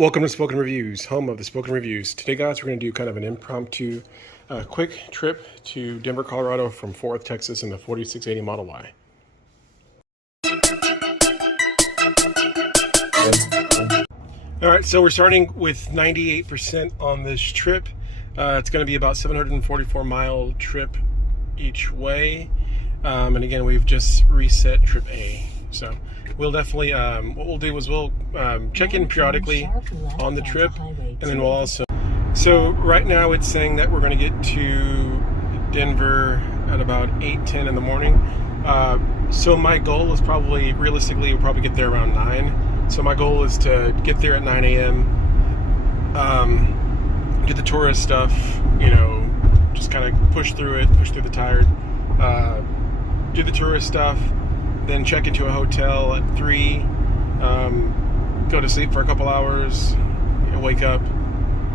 Welcome to Spoken Reviews, home of the Spoken Reviews. Today, guys, we're going to do kind of an impromptu, quick trip to Denver, Colorado from Fort Worth, Texas in the 4680 Model Y. All right, so we're starting with 98% on this trip. It's going to be about 744-mile trip each way. And again, we've just reset trip A. So we'll definitely, what we'll do is we'll check in periodically on the trip, and then we'll also, so right now it's saying that we're going to get to Denver at about 8:10 in the morning. So my goal is probably, realistically, we'll probably get there around 9. So my goal is to get there at 9 a.m., do the tourist stuff, you know, just kind of push through the tired, do the tourist stuff, then check into a hotel at 3, go to sleep for a couple hours, you know, wake up,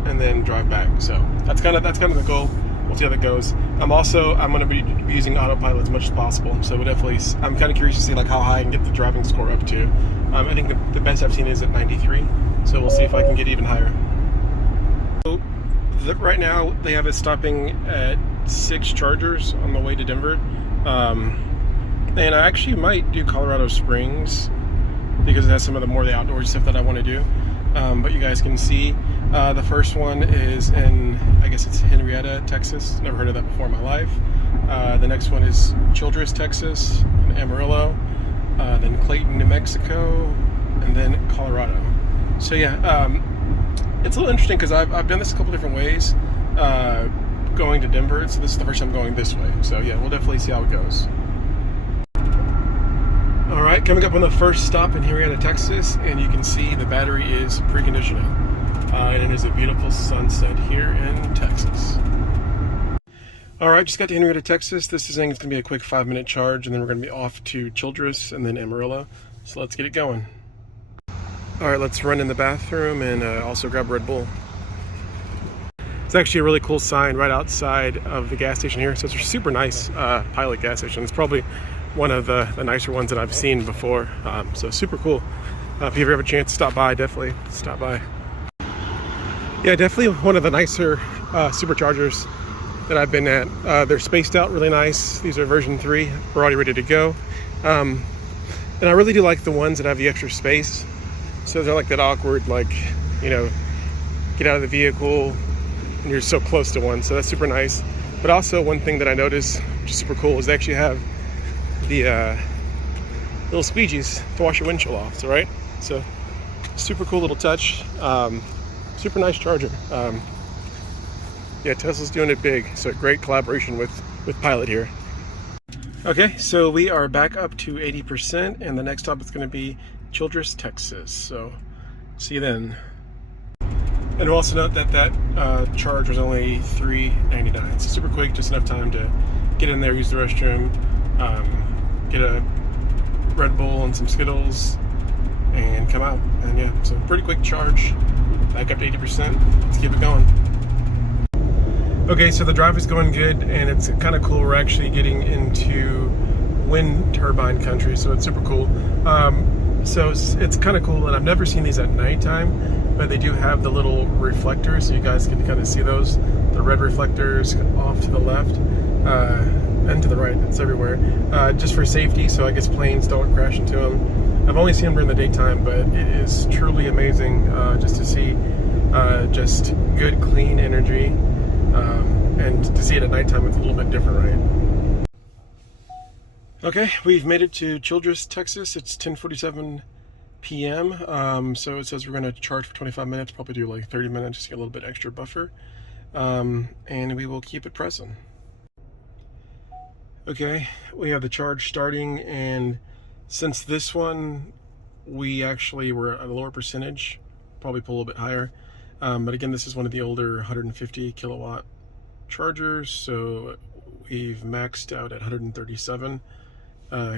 and then drive back. So that's kind of the goal. We'll see how that goes. I'm going to be using autopilot as much as possible. So I'm kind of curious to see like how high I can get the driving score up to. I think the best I've seen is at 93. So we'll see if I can get even higher. So right now they have it stopping at 6 chargers on the way to Denver. And I actually might do Colorado Springs because it has some of the outdoorsy stuff that I want to do. But you guys can see the first one is in, I guess it's Henrietta, Texas. Never heard of that before in my life. The next one is Childress, Texas, and Amarillo, then Clayton, New Mexico, and then Colorado. So yeah, it's a little interesting because I've done this a couple different ways going to Denver. So this is the first time going this way. So yeah, we'll definitely see how it goes. All right, coming up on the first stop in Henrietta, Texas, and you can see the battery is preconditioning. And it is a beautiful sunset here in Texas. All right, just got to Henrietta, Texas. This is saying it's going to be a quick 5-minute charge, and then we're going to be off to Childress and then Amarillo. So let's get it going. All right, let's run in the bathroom and also grab Red Bull. It's actually a really cool sign right outside of the gas station here. So it's a super nice Pilot gas station. It's probably one of the nicer ones that I've seen before. So super cool. If you ever have a chance to stop by, definitely stop by. Yeah, definitely one of the nicer superchargers that I've been at. They're spaced out really nice. These are version 3. We're already ready to go. And I really do like the ones that have the extra space. So they're like that awkward, like, you know, get out of the vehicle and you're so close to one. So that's super nice. But also one thing that I noticed, which is super cool, is they actually have the little squeegees to wash your windshield off. So right, so super cool little touch. Super nice charger. Yeah, Tesla's doing it big. So great collaboration with Pilot here. Okay, so we are back up to 80%, and the next stop is going to be Childress, Texas. So see you then. And we'll also note that charge was only $3.99. So super quick, just enough time to get in there, use the restroom, get a Red Bull and some Skittles, and come out. And yeah, so pretty quick charge. Back up to 80%. Let's keep it going. Okay, so the drive is going good, and it's kind of cool. We're actually getting into wind turbine country, so it's super cool. So it's kind of cool, and I've never seen these at nighttime, but they do have the little reflectors, so you guys can kind of see those. The red reflectors off to the left and to the right. It's everywhere, just for safety, so I guess planes don't crash into them. I've only seen them during the daytime, but it is truly amazing just to see just good, clean energy. And to see it at nighttime, it's a little bit different, right? Okay, we've made it to Childress, Texas. It's 10:47 p.m. So it says we're going to charge for 25 minutes, probably do like 30 minutes, just get a little bit extra buffer. And we will keep it pressing. Okay, we have the charge starting, and since this one, we actually were at a lower percentage, probably pull a little bit higher. But again, this is one of the older 150 kilowatt chargers, so we've maxed out at 137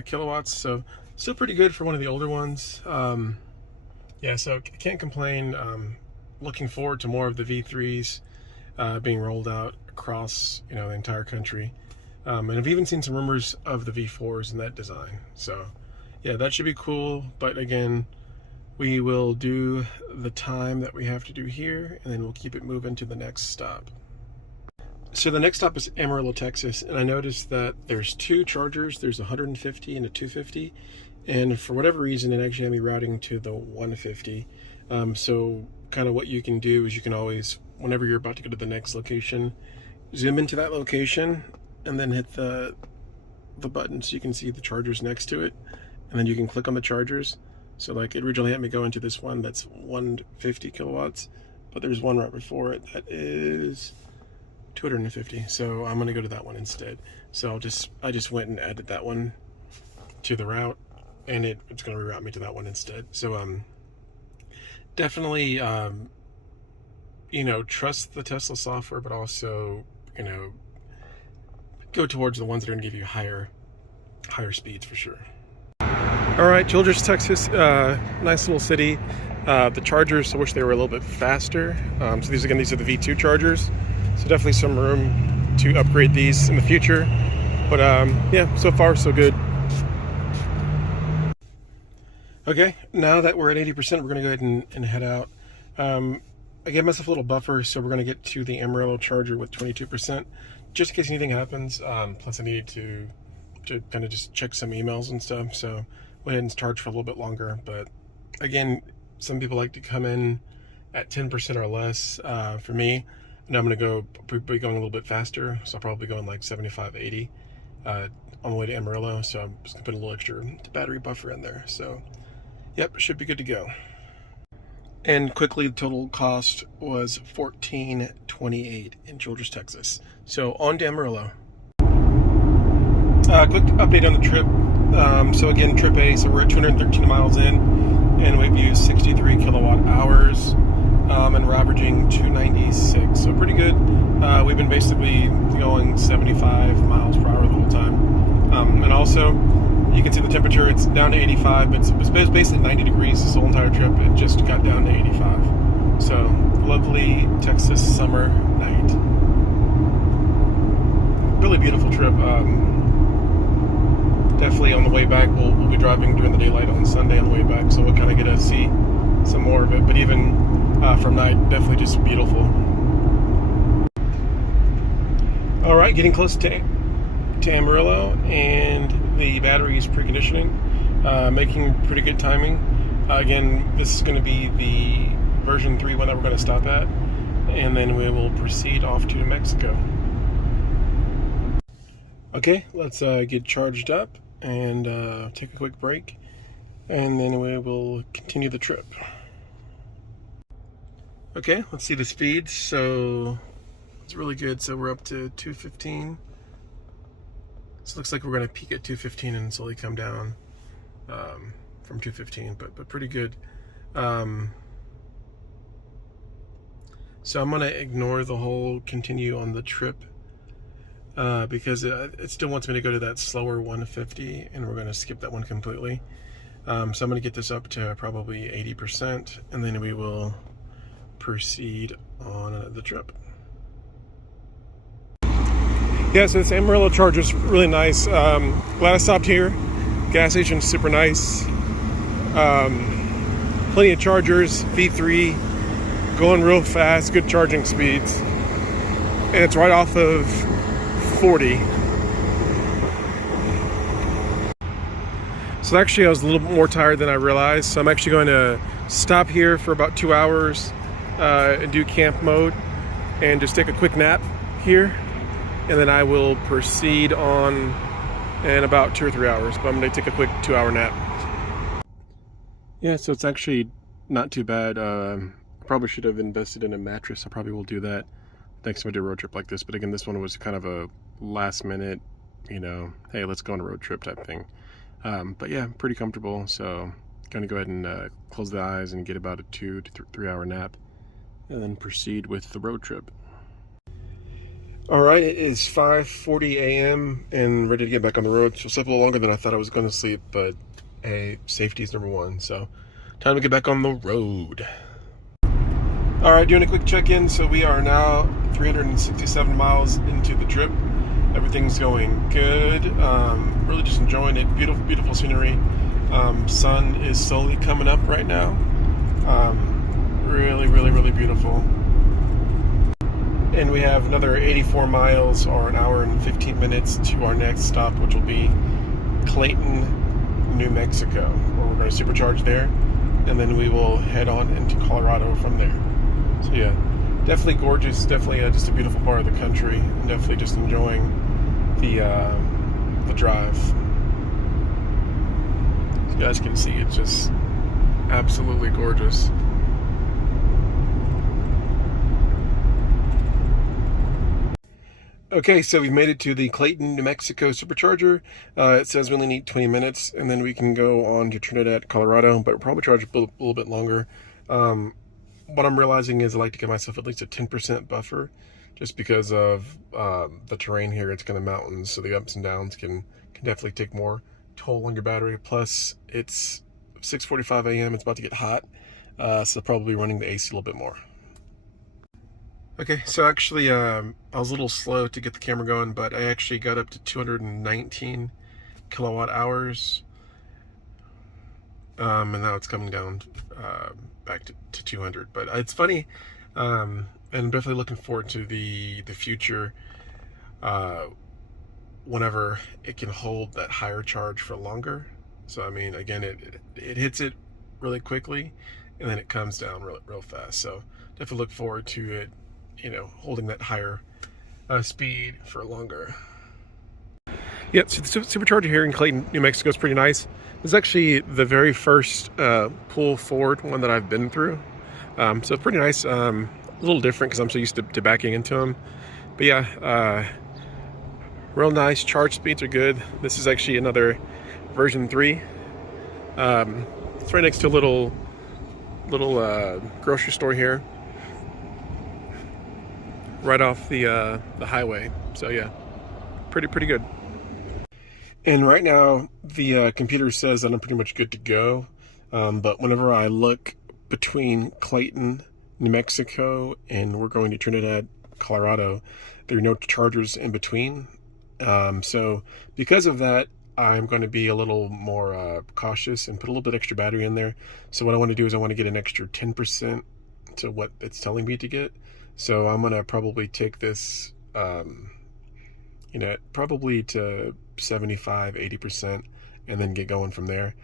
kilowatts, so still pretty good for one of the older ones. Yeah, so can't complain. Looking forward to more of the V3s being rolled out across, you know, the entire country. And I've even seen some rumors of the V4s in that design. So yeah, that should be cool. But again, we will do the time that we have to do here, and then we'll keep it moving to the next stop. So the next stop is Amarillo, Texas, and I noticed that there's two chargers. There's a 150 and a 250, and for whatever reason it actually had me routing to the 150. So kind of what you can do is you can always, whenever you're about to go to the next location, zoom into that location and then hit the button so you can see the chargers next to it, and then you can click on the chargers. So like it originally had me go into this one that's 150 kilowatts, but there's one right before it that is 250. So I'm gonna go to that one instead. So I just went and added that one to the route, and it's gonna reroute me to that one instead. So definitely you know, trust the Tesla software, but also, you know, go towards the ones that are gonna give you higher speeds for sure. All right, Childress, Texas, nice little city. The chargers, I wish they were a little bit faster. So these are the V2 chargers. So definitely some room to upgrade these in the future. But yeah, so far so good. Okay, now that we're at 80%, we're gonna go ahead and head out. I gave myself a little buffer, so we're gonna get to the Amarillo charger with 22%, just in case anything happens. Plus I need to kind of just check some emails and stuff. So go ahead and charge for a little bit longer. But again, some people like to come in at 10% or less. For me, and I'm gonna be going a little bit faster, so I'll probably be going like 75, 80 on the way to Amarillo. So I'm just gonna put a little extra battery buffer in there. So yep, it should be good to go. And quickly, the total cost was $14.28 in Childress, Texas. So on to Amarillo. Quick update on the trip. So again, trip A, so we're at 213 miles in, and we've used 63 kilowatt hours, and we're averaging 296, so pretty good. We've been basically going 75 miles per hour the whole time. And also, you can see the temperature, it's down to 85, but it was basically 90 degrees this whole entire trip. It just got down to 85. So, lovely Texas summer night. Really beautiful trip. Definitely on the way back, we'll be driving during the daylight on Sunday on the way back, so we'll kind of get to see some more of it. But even from night, definitely just beautiful. All right, getting close to Amarillo, and the battery is preconditioning, making pretty good timing. Again, this is going to be the version 3 one that we're going to stop at, and then we will proceed off to New Mexico. Okay, let's get charged up and take a quick break, and then we will continue the trip. Okay, let's see the speeds. So it's really good. So we're up to 215. So it looks like we're going to peak at 215 and slowly come down from 215, but pretty good. So I'm going to ignore the whole continue on the trip, because it still wants me to go to that slower 150, and we're going to skip that one completely. So I'm going to get this up to probably 80%, and then we will proceed on the trip. Yeah, so this Amarillo charger is really nice. Glad I stopped here. Gas station's super nice. Plenty of chargers, V3, going real fast, good charging speeds. And it's right off of 40. So actually I was a little bit more tired than I realized. So I'm actually going to stop here for about 2 hours and do camp mode and just take a quick nap here. And then I will proceed on in about 2 or 3 hours. But I'm going to take a quick 2-hour nap. Yeah, so it's actually not too bad. I probably should have invested in a mattress. I probably will do that next time I do a road trip like this. But again, this one was kind of a last minute, you know, hey, let's go on a road trip type thing. But yeah, pretty comfortable. So going to go ahead and close the eyes and get about a 2 to 3 hour nap, and then proceed with the road trip. All right, it is 5:40 a.m. and ready to get back on the road. So slept a little longer than I thought I was going to sleep, but hey, safety is number one. So time to get back on the road. All right, doing a quick check-in. So we are now 367 miles into the trip. Everything's going good. Really just enjoying it. Beautiful, beautiful scenery. Sun is slowly coming up right now. Really, really, really beautiful. And we have another 84 miles or an hour and 15 minutes to our next stop, which will be Clayton, New Mexico, where we're going to supercharge there, and then we will head on into Colorado from there. So yeah, definitely gorgeous, definitely just a beautiful part of the country, and definitely just enjoying the drive. As you guys can see, it's just absolutely gorgeous. Okay, so we've made it to the Clayton, New Mexico supercharger. It says we only need 20 minutes, and then we can go on to Trinidad, Colorado, but we'll probably charge a little bit longer. What I'm realizing is I like to give myself at least a 10% buffer, just because of the terrain here. It's kind of mountains, so the ups and downs can definitely take more toll on your battery. Plus, it's 6:45 a.m. It's about to get hot, so probably running the AC a little bit more. Okay, so actually I was a little slow to get the camera going, but I actually got up to 219 kilowatt hours, and now it's coming down back to 200. But it's funny, and I'm definitely looking forward to the future, whenever it can hold that higher charge for longer. So I mean, again, it hits it really quickly, and then it comes down real fast. So definitely look forward to it, you know, holding that higher speed for longer. Yeah, so the supercharger here in Clayton, New Mexico is pretty nice. This is actually the very first pull forward one that I've been through. So it's pretty nice. A little different because I'm so used to backing into them. But yeah, real nice. Charge speeds are good. This is actually another version 3. It's right next to a little grocery store here, right off the highway. So yeah, pretty good. And right now the computer says that I'm pretty much good to go, but whenever I look between Clayton, New Mexico, and we're going to Trinidad, Colorado, there are no chargers in between. So because of that, I'm going to be a little more cautious and put a little bit extra battery in there. So what I want to do is I want to get an extra 10% to what it's telling me to get. So I'm going to probably take this, you know, probably to 75, 80%, and then get going from there.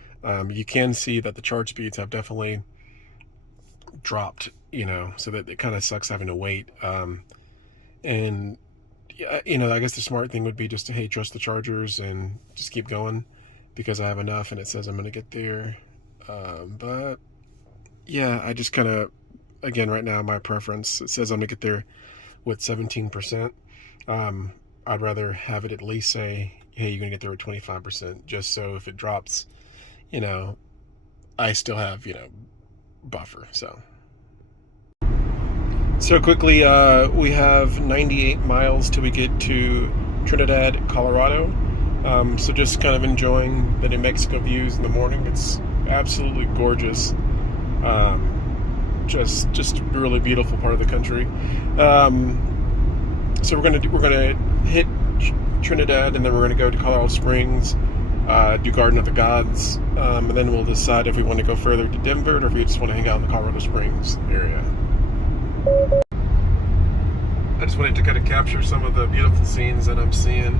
You can see that the charge speeds have definitely dropped, you know, so that it kind of sucks having to wait. And, you know, I guess the smart thing would be just to, hey, trust the chargers and just keep going, because I have enough and it says I'm going to get there. But yeah, I just kind of, again, right now, my preference, it says I'm going to get there with 17%. I'd rather have it at least say, hey, you're going to get there with 25%, just so if it drops, you know, I still have, you know, buffer. So quickly, we have 98 miles till we get to Trinidad, Colorado. So just kind of enjoying the New Mexico views in the morning. It's absolutely gorgeous. Just a really beautiful part of the country. So we're gonna hit Trinidad, and then we're gonna go to Colorado Springs, do Garden of the Gods, and then we'll decide if we want to go further to Denver or if we just want to hang out in the Colorado Springs area. I just wanted to kind of capture some of the beautiful scenes that I'm seeing.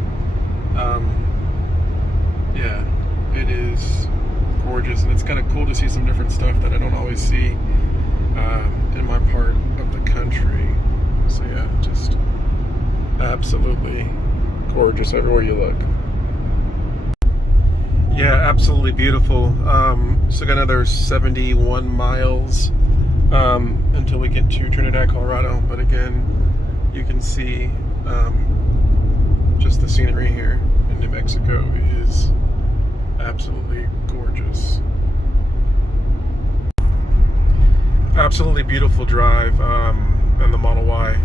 Yeah, it is gorgeous, and it's kind of cool to see some different stuff that I don't always see in my part of the country. So yeah, just absolutely gorgeous everywhere you look. Yeah, absolutely beautiful. So got another 71 miles until we get to Trinidad, Colorado. But again, you can see just the scenery here in New Mexico is absolutely gorgeous. Absolutely beautiful drive, and the Model Y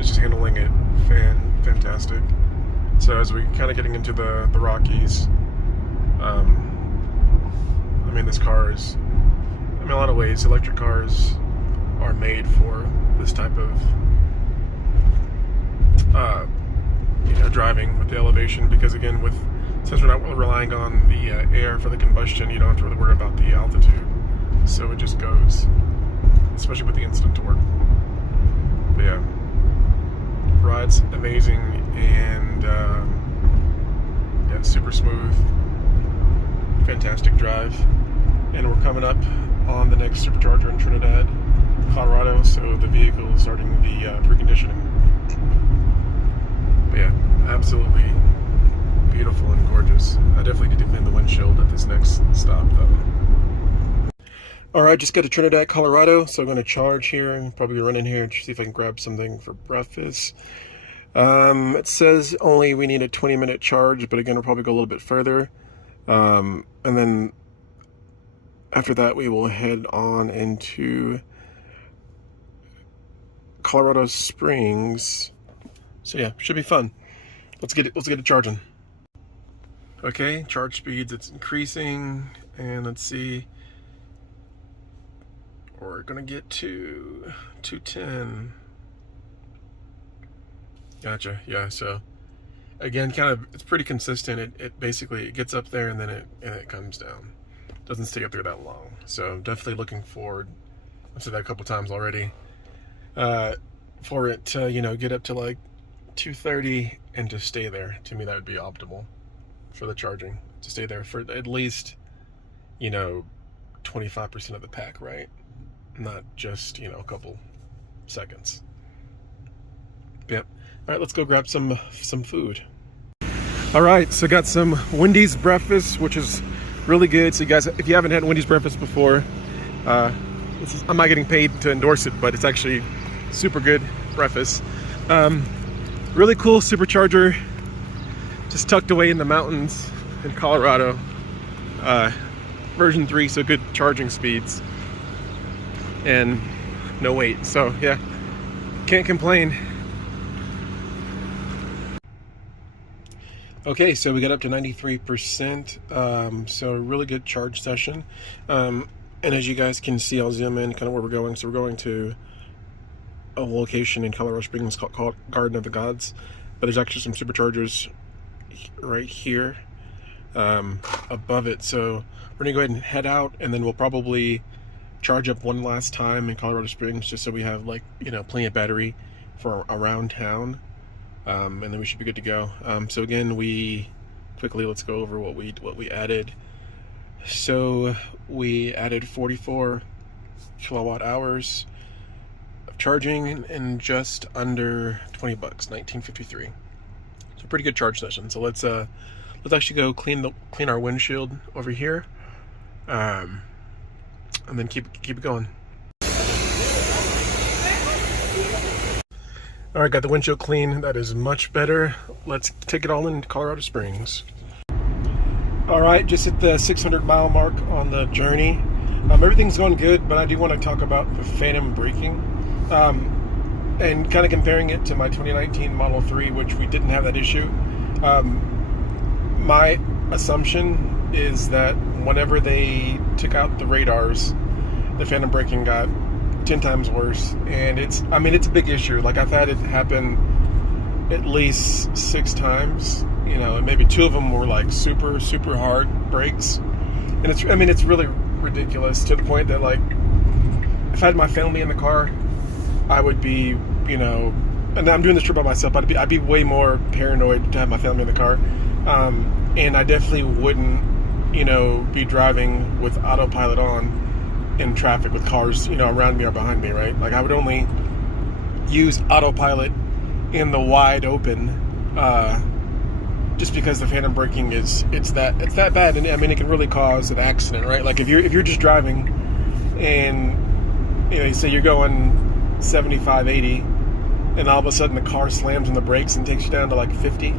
is just handling it fantastic. So as we kind of getting into the Rockies, I mean, this car is, in a lot of ways, electric cars are made for this type of you know, driving with the elevation, because again, with since we're not relying on the air for the combustion, you don't have to really worry about the altitude. So it just goes, especially with the instant torque. But yeah, ride's amazing, and yeah, super smooth, fantastic drive. And we're coming up on the next supercharger in Trinidad, Colorado, so the vehicle is starting the preconditioning. But yeah, absolutely beautiful and gorgeous. I definitely need to clean the windshield at this next stop though. Alright, just got to Trinidad, Colorado, so I'm going to charge here and probably run in here and see if I can grab something for breakfast. It says only we need a 20-minute charge, but again, we'll probably go a little bit further. And then after that, we will head on into Colorado Springs. So yeah, should be fun. Let's get it charging. Okay, charge speeds, it's increasing, and let's see. We're gonna get to 210. Gotcha. Yeah. So again, kind of, it's pretty consistent. It basically it gets up there and then it comes down. Doesn't stay up there that long. So definitely looking forward. I've said that a couple times already. For it to get up to like 230 and to stay there. To me, that would be optimal for the charging. To stay there for at least 25% of the pack, right? Not just a couple seconds. Yep. All right, let's go grab some food. All right, so got some Wendy's breakfast, which is really good. So you guys, if you haven't had Wendy's breakfast before, I'm not getting paid to endorse it, but it's actually super good breakfast. Really cool supercharger, just tucked away in the mountains in Colorado. Version 3, so good charging speeds. And no wait, so yeah, can't complain. Okay, so we got up to 93%, so a really good charge session. And as you guys can see, I'll zoom in kind of where we're going. So we're going to a location in Colorado Springs called Garden of the Gods, but there's actually some superchargers right here above it. So we're gonna go ahead and head out, and then we'll probably charge up one last time in Colorado Springs, just so we have plenty of battery for around town, and then we should be good to go. So again, let's go over what we added. So we added 44 kilowatt hours of charging in just under 20 bucks, 19.53. So pretty good charge session. So let's actually go clean our windshield over here. And then keep it going. All right, got the windshield clean. That is much better. Let's take it all in Colorado Springs. All right, just at the 600-mile mark on the journey. Everything's going good, but I do want to talk about the phantom braking, and kind of comparing it to my 2019 Model 3, which we didn't have that issue. My assumption is that whenever they took out the radars, the phantom braking got 10 times worse, and it's a big issue. Like, I've had it happen at least 6 times, and maybe 2 of them were like super hard brakes, and it's really ridiculous, to the point that, like, if I had my family in the car, I would be, and I'm doing this trip by myself, I'd be way more paranoid to have my family in the car, and I definitely wouldn't be driving with autopilot on in traffic with cars around me or behind me, right? Like, I would only use autopilot in the wide open, just because the phantom braking it's that bad, and it can really cause an accident, right? Like, if you're just driving and you say you're going 75, 80, and all of a sudden the car slams on the brakes and takes you down to like 50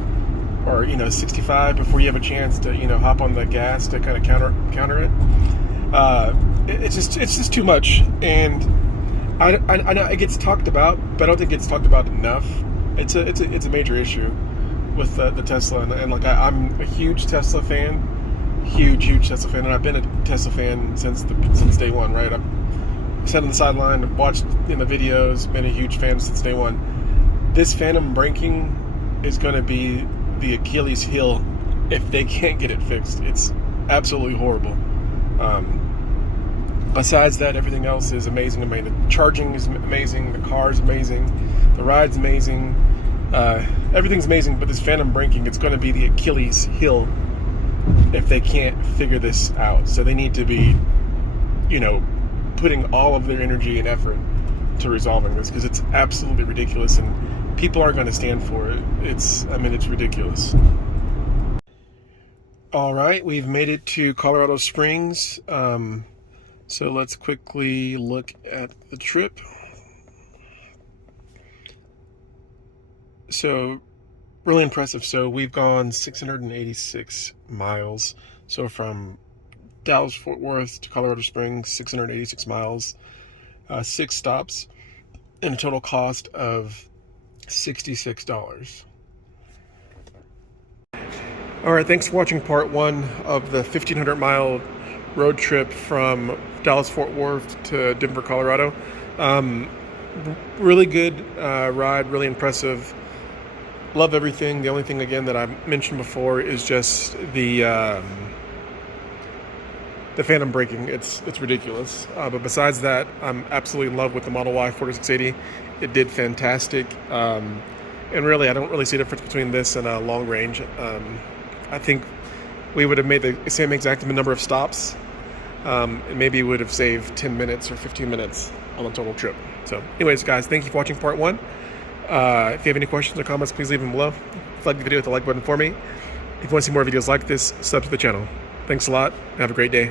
or 65 before you have a chance to hop on the gas to kind of counter it. It's just too much, and I know it gets talked about, but I don't think it gets talked about enough. It's a major issue with the Tesla, and like, I'm a huge Tesla fan, huge Tesla fan, and I've been a Tesla fan since day one, right? I've sat on the sideline, watched the videos, been a huge fan since day one. This phantom braking is going to be the Achilles heel if they can't get it fixed. It's absolutely horrible. Besides that, everything else is amazing. I mean, the charging is amazing, the car is amazing, the ride's amazing, everything's amazing, but this phantom braking, it's going to be the Achilles heel if they can't figure this out. So they need to be, you know, putting all of their energy and effort to resolving this, because it's absolutely ridiculous and people aren't going to stand for it. It's ridiculous. All right, we've made it to Colorado Springs. So let's quickly look at the trip. So really impressive. So we've gone 686 miles. So from Dallas Fort Worth to Colorado Springs, 686 miles, 6 stops, and a total cost of $66. All right, thanks for watching part 1 of the 1,500 mile road trip from Dallas Fort Worth to Denver, Colorado. Really good ride, really impressive. Love everything. The only thing, again, that I mentioned before is just the phantom braking. It's ridiculous. But besides that, I'm absolutely in love with the Model Y 4680. It did fantastic. And really, I don't really see a difference between this and a long range. I think we would have made the same exact number of stops. And maybe would have saved 10 minutes or 15 minutes on the total trip. So anyways, guys, thank you for watching part 1. If you have any questions or comments, please leave them below. Flag the video with the like button for me. If you want to see more videos like this, sub to the channel. Thanks a lot. Have a great day.